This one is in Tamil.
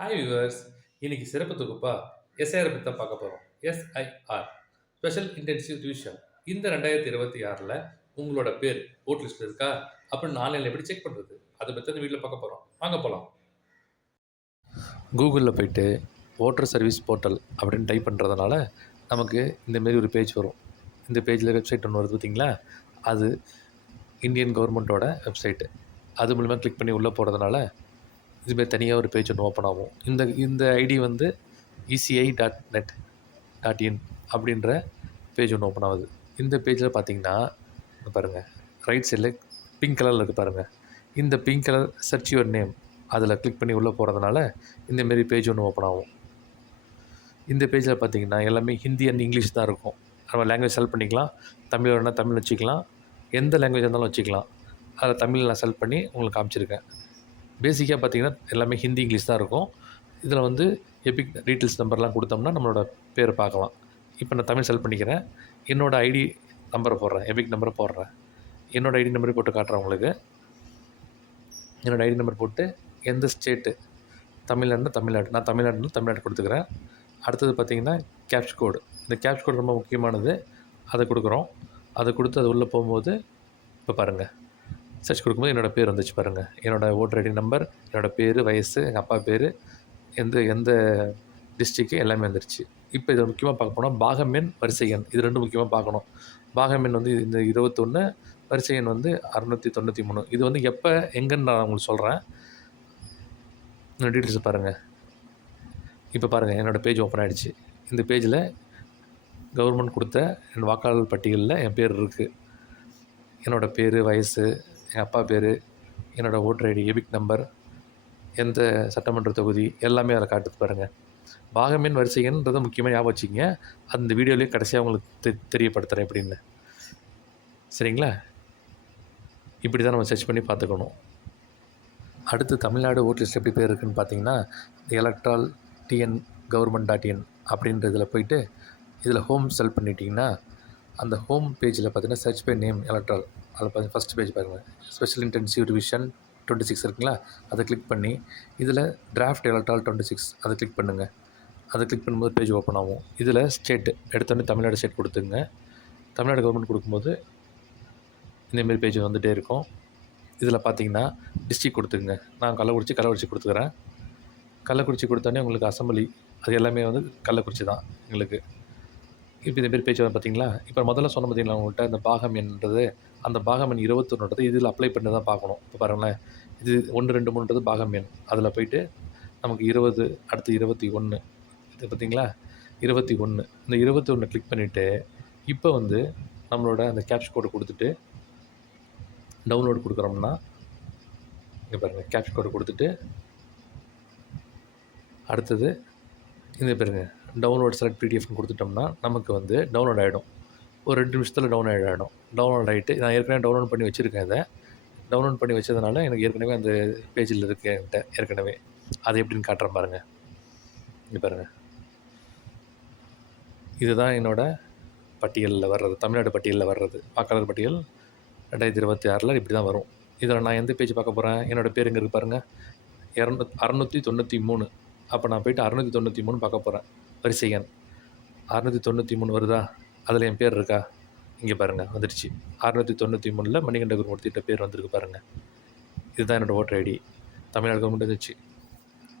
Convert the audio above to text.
Hi viewers. இன்னைக்கு சிறப்பு தொகுப்பா எஸ்ஐஆர் பற்றி தான் பார்க்க போகிறோம். S I R special intensive revision. இந்த 2026ல் உங்களோட பேர் ஓட் லிஸ்ட்டில் இருக்கா அப்படின்னு ஆன்லைனில் எப்படி செக் பண்ணுறது, அதை பற்றி தான் வீட்டில் பார்க்க போகிறோம். வாங்க போகலாம். கூகுளில் போயிட்டு ஓட்டர் சர்வீஸ் போர்ட்டல் அப்படின்னு டைப் பண்ணுறதுனால நமக்கு இந்தமாரி ஒரு பேஜ் வரும். இந்த பேஜில் வெப்சைட் ஒன்று வருது பார்த்தீங்களா, அது இந்தியன் கவர்மெண்ட்டோட வெப்சைட்டு. அது மூலிமா கிளிக் பண்ணி உள்ளே போகிறதுனால இதுமாரி தனியாக ஒரு பேஜ் ஒன்று ஓப்பன் ஆகும். இந்த ஐடி வந்து eci.net.in அப்படின்ற பேஜ் ஒன்று ஓப்பன் ஆகுது. இந்த பேஜில் பார்த்தீங்கன்னா பாருங்கள், ரைட் சைடில் பிங்க் கலரில் இருக்குது பாருங்கள். இந்த pink colour search your name அதில் கிளிக் பண்ணி உள்ளே போகிறதுனால இந்தமாரி பேஜ் ஒன்று ஓப்பன் ஆகும். இந்த பேஜில் பார்த்தீங்கன்னா எல்லாமே ஹிந்தி அண்ட் இங்கிலீஷ் தான் இருக்கும். நம்ம லாங்குவேஜ் செலக்ட் பண்ணிக்கலாம். தமிழ் வேணால் தமிழ் வச்சுக்கலாம், எந்த லாங்குவேஜ் இருந்தாலும் வச்சுக்கலாம். அதில் தமிழ் நான் செலக்ட் பண்ணி உங்களுக்கு காமிச்சிருக்கேன். பேசிக்காக பார்த்தீங்கன்னா எல்லாமே ஹிந்தி இங்கிலீஷ் தான் இருக்கும். இதில் வந்து எபிக் டீட்டெயில்ஸ் நம்பர்லாம் கொடுத்தோம்னா நம்மளோட பேரை பார்க்கலாம். இப்போ நான் தமிழ் செலக்ட் பண்ணிக்கிறேன். என்னோடய ஐடி நம்பரை போடுறேன், எபிக் நம்பரை போடுறேன். என்னோடய ஐடி நம்பரை போட்டு காட்டுறேன் உங்களுக்கு. என்னோடய ஐடி நம்பர் போட்டு எந்த ஸ்டேட்டு, தமிழ்நாடுனா தமிழ்நாடு, நான் தமிழ்நாடு கொடுத்துக்கிறேன். அடுத்தது பார்த்திங்கன்னா கேப்ச் கோடு. இந்த கேப்ச் கோடு ரொம்ப முக்கியமானது. அதை கொடுக்குறோம். அதை கொடுத்து அது உள்ளே போகும்போது இப்போ பாருங்கள், சர்ச் கொடுக்கும்போது என்னோடய பேர் வந்துச்சு பாருங்கள். என்னோடய ஓட்டர் ஐடி நம்பர், என்னோடய பேர், வயசு, எங்கள் அப்பா பேர், எந்த டிஸ்ட்ரிக்கு எல்லாமே வந்துருச்சு. இப்போ இதை முக்கியமாக பார்க்க போனால் பாகம் எண், வரிசை எண், இது ரெண்டும் முக்கியமாக பார்க்கணும். பாகம் எண் வந்து இந்த 21, வரிசை எண் வந்து 693. இது வந்து எப்போ எங்கன்னு நான் உங்களுக்கு சொல்கிறேன். இந்த டீட்டெயில்ஸ் பாருங்கள். இப்போ பாருங்கள், என்னோடய பேஜ் ஓப்பன் ஆகிடுச்சு. இந்த பேஜில் கவர்மெண்ட் கொடுத்த என் வாக்காளர் பட்டியலில் என் பேர் இருக்குது. என்னோடய பேர், வயசு, எங்கள் அப்பா பேர், என்னோடய ஓட்டர் ஐடி, எபிக் நம்பர், எந்த சட்டமன்ற தொகுதி எல்லாமே அதில் காட்டுது பாருங்கள். பாகமெண், வரிசை எண்ன்றதை முக்கியமாக ஞாபகம் வச்சுக்கிங்க. அந்த வீடியோலேயே கடைசியாக உங்களுக்கு தெரியப்படுத்துகிறேன் எப்படின்னு. சரிங்களா? இப்படி தான் நம்ம சர்ச் பண்ணி பார்த்துக்கணும். அடுத்து தமிழ்நாடு ஓட் லிஸ்ட் எப்படி பேர் இருக்குதுன்னு பார்த்தீங்கன்னா, எலக்ட்ரால் டிஎன் கவர்மெண்ட்.in அப்படின்ற இதில் போயிட்டு இதில் ஹோம் செலக்ட் பண்ணிட்டீங்கன்னா அந்த ஹோம் பேஜில் பார்த்தீங்கன்னா சர்ச் பை நேம் எலக்ட்ரால், அதில் பார்த்தீங்கன்னா ஃபஸ்ட் பேஜ் பாருங்கள், ஸ்பெஷல் இன்டென்சிவ் ரிவிஷன் 26 இருக்குங்களா, அதை கிளிக் பண்ணி இதில் டிராஃப்ட் எலக்ட்ரால் 26 அதை கிளிக் பண்ணுங்கள். அதை கிளிக் பண்ணும்போது பேஜ் ஓப்பன் ஆகும். இதில் ஸ்டேட்டு எடுத்தோடனே தமிழ்நாடு ஸ்டேட் கொடுத்துங்க. தமிழ்நாடு கவர்மெண்ட் கொடுக்கும்போது இந்தமாரி பேஜ் வந்துகிட்டே இருக்கும். இதில் பார்த்தீங்கன்னா டிஸ்ட்ரிக் கொடுத்துங்க. நான் கள்ளக்குறிச்சி கொடுத்துக்கிறேன். கள்ளக்குறிச்சி கொடுத்தோன்னே உங்களுக்கு அசம்பிளி அது எல்லாமே வந்து கள்ளக்குறிச்சி தான் எங்களுக்கு. இப்போ இதேமாரி பேஜ் வந்து பார்த்தீங்களா, இப்போ முதல்ல சொன்ன பார்த்தீங்களா உங்கள்கிட்ட இந்த பாகம் எண்ன்றது, அந்த பாகம் எண் 21ன்றது இதில் அப்ளை பண்ணி தான் பார்க்கணும். இப்போ பாருங்களேன், இது 1, 2, 3ன்றது பாகம் எண். அதில் போயிட்டு நமக்கு 20, அடுத்து 21, இது பார்த்தீங்களா 21. இந்த 21 கிளிக் பண்ணிவிட்டு இப்போ வந்து நம்மளோட அந்த கேப்ச் கோடு கொடுத்துட்டு டவுன்லோடு கொடுக்குறோம்னா, இங்கே பாருங்கள், கேப்ச் கோடு கொடுத்துட்டு அடுத்தது இந்த பாருங்க, டவுன்லோட் செலக்ட் பிடிஎஃப்னு கொடுத்துட்டோம்னா நமக்கு வந்து டவுன்லோட் ஆகிடும். ஒரு 2 நிமிஷத்தில் டவுன்லோட் ஆகிடும். டவுன்லோட் ஆகிட்டு நான் ஏற்கனவே டவுன்லோட் பண்ணி வச்சுருக்கேன். இதை டவுன்லோட் பண்ணி வச்சதுனால எனக்கு ஏற்கனவே அந்த பேஜில் இருக்குது என்கிட்ட ஏற்கனவே. அது எப்படின்னு காட்டுறேன் பாருங்கள். இங்கே பாருங்கள், இதுதான் என்னோடய பட்டியலில் வர்றது, தமிழ்நாடு பட்டியலில் வர்றது. வாக்காளர் பட்டியல் 2026ல் இப்படி தான் வரும். இதில் நான் எந்த பேஜ் பார்க்க போகிறேன், என்னோடய பேர் இங்கே இருக்குது பாருங்கள், 693. அப்போ நான் போய்ட்டு 693 பார்க்க போகிறேன். வரிசை எண் 693 வருதா, அதில் என் பேர் இருக்கா, இங்கே பாருங்கள் வந்துடுச்சு. 693ல் மணிகண்ட குருமூர்த்திட்ட பேர் வந்திருக்கு பாருங்கள். இதுதான் என்னோடய ஓட்டர் ஐடி. தமிழ்நாடு கவர்மெண்ட் வந்துச்சு.